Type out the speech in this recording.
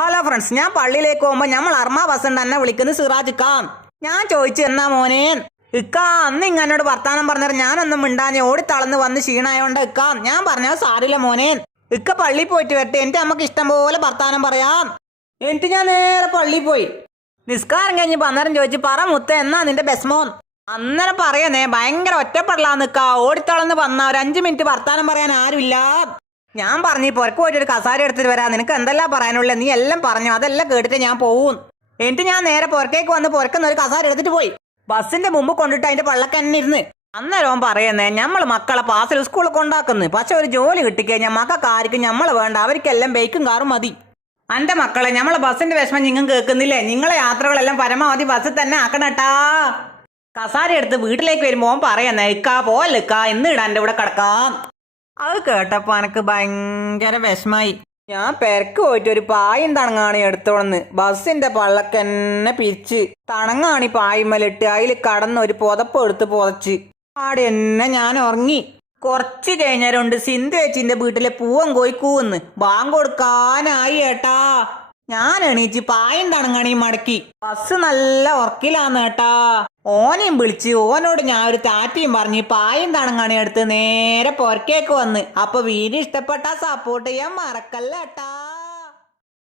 Hello friends, ഞാൻ പള്ളിയിലേക്ക് പോകുമ്പോൾ നമ്മൾ അർമ്മ ബസ് തന്നെ വിളിക്കുന്നത് സിറാജ് ഇക്കാം. ഞാൻ ചോദിച്ചു എന്നാ മോനെ ഇക്കാ അന്ന് ഇങ്ങനോട് വർത്താനം പറഞ്ഞാൽ ഞാനൊന്നും മിണ്ടാഞ്ഞ് ഓടിത്തളന്ന് വന്ന് ക്ഷീണായോണ്ട് ഇക്കാം. ഞാൻ പറഞ്ഞ സാരില്ല മോനെ, ഇക്ക പള്ളിയിൽ പോയിട്ട് വരട്ടെ, എൻ്റെ അമ്മക്ക് ഇഷ്ടം പോലെ വർത്താനം പറയാം. എന്നിട്ട് ഞാൻ നേരെ പള്ളിയിൽ പോയി. നിസ്കാരം കഴിഞ്ഞ് അന്നേരം ചോദിച്ചു, പറ മുത്ത എന്നാ നിന്റെ ബെസ്മോൻ. അന്നേരം പറയുന്നേ ഭയങ്കര ഒറ്റപ്പെടലാന്ന് നിക്കാ, ഓടിത്തളന്ന് വന്ന ഒരു 5 മിനിറ്റ് വർത്താനം പറയാൻ ആരുമില്ല. ഞാൻ പറഞ്ഞു പുറക്ക് പോയിട്ട് ഒരു കസാര എടുത്തിട്ട് വരാം, നിനക്ക് എന്തെല്ലാം പറയാനുള്ളത് നീ എല്ലാം പറഞ്ഞു, അതെല്ലാം കേട്ടിട്ട് ഞാൻ പോവും. എന്നിട്ട് ഞാൻ നേരെ പുറക്കേക്ക് വന്ന് പുറക്കുന്ന ഒരു കസാര എടുത്തിട്ട് പോയി ബസ്സിന്റെ മുമ്പ് കൊണ്ടിട്ട് അതിന്റെ പള്ളക്കന്നെ ഇരുന്ന്. അന്നേരം പറയുന്നേ നമ്മൾ മക്കളെ പാസിൽ സ്കൂളിൽ കൊണ്ടാക്കുന്നു, പക്ഷെ ഒരു ജോലി കിട്ടിക്കഴിഞ്ഞാൽ മക്കൾക്കാർക്കും നമ്മളെ വേണ്ട, അവർക്കെല്ലാം ബൈക്കും കാറും മതി. എന്റെ മക്കളെ നമ്മളെ ബസ്സിന്റെ വിഷമം നിങ്ങൾ കേൾക്കുന്നില്ലേ, നിങ്ങളെ യാത്രകളെല്ലാം പരമാവധി ബസ്സിൽ തന്നെ ആക്കണട്ടാ. കസാര എടുത്ത് വീട്ടിലേക്ക് വരുമ്പോ പറയുന്നേ ഇക്കാ പോലക്കാ ഇന്ന് ഇടാൻ എൻ്റെ ഇവിടെ കിടക്കാം. അത് കേട്ടപ്പോ എനക്ക് ഭയങ്കര വിഷമായി. ഞാൻ പെരക്ക് പോയിട്ട് ഒരു പായും തണങ്ങാണി എടുത്തോളന്ന് ബസ്സിന്റെ പള്ളക്കെന്നെ പിരിച്ച് തണങ്ങാണി പായ്മലിട്ട് അതിൽ കടന്ന് ഒരു പുതപ്പ് എടുത്ത് പുതച്ച് ആടെ എന്നെ ഞാൻ ഉറങ്ങി. കുറച്ച് കഴിഞ്ഞാലുണ്ട് സിന്ധു ചേച്ചിന്റെ വീട്ടിലെ പൂവൻ കോയി കൂന്ന് ബാങ്ക് കൊടുക്കാനായി ഏട്ടാ. ഞാൻ എണീച്ച് പായും തണങ്ങണിയും മടക്കി ബസ് നല്ല ഉറക്കിലാന്ന് ഏട്ടാ. ഓനെയും വിളിച്ച് ഓനോട് ഞാൻ ഒരു താറ്റിയും പറഞ്ഞ് പായും തണങ്ങണി എടുത്ത് നേരെ പുറക്കേക്ക് വന്ന്. അപ്പൊ വീഡിയോ ഇഷ്ടപ്പെട്ടാ സപ്പോർട്ട് ചെയ്യാൻ മറക്കല്ലേട്ടാ.